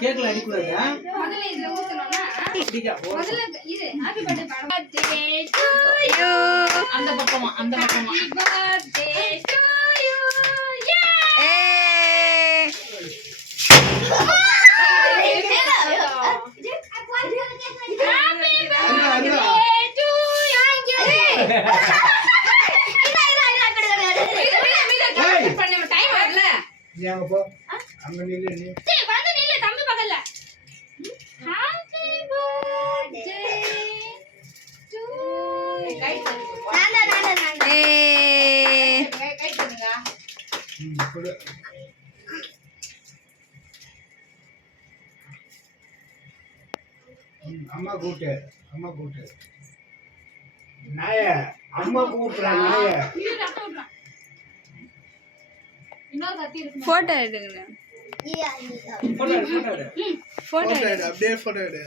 கேக்ல அடி கூடாதா முதல்ல இதுல ஊத்தணும்னா டிகா முதல்ல இது ஹேப்பி பர்த்டே பாடு அந்த பக்கமா ஹேப்பி பர்த்டே டு யூ ஏங்க போ அங்க நில்லு நீ டேய் வந்து நில்லு தம்பி பக்கத்துல ஹேப்பி பர்த்டே டு கைட் பண்ணுங்க கொடு அம்மா கூட்டு நாய அம்மா கூட்டுறா நாய இன்னொரு கத்தி இருக்கு போட்டோ எடுங்க போட்டோ எடு போட்டோ அப்படியே போட்டோ எடு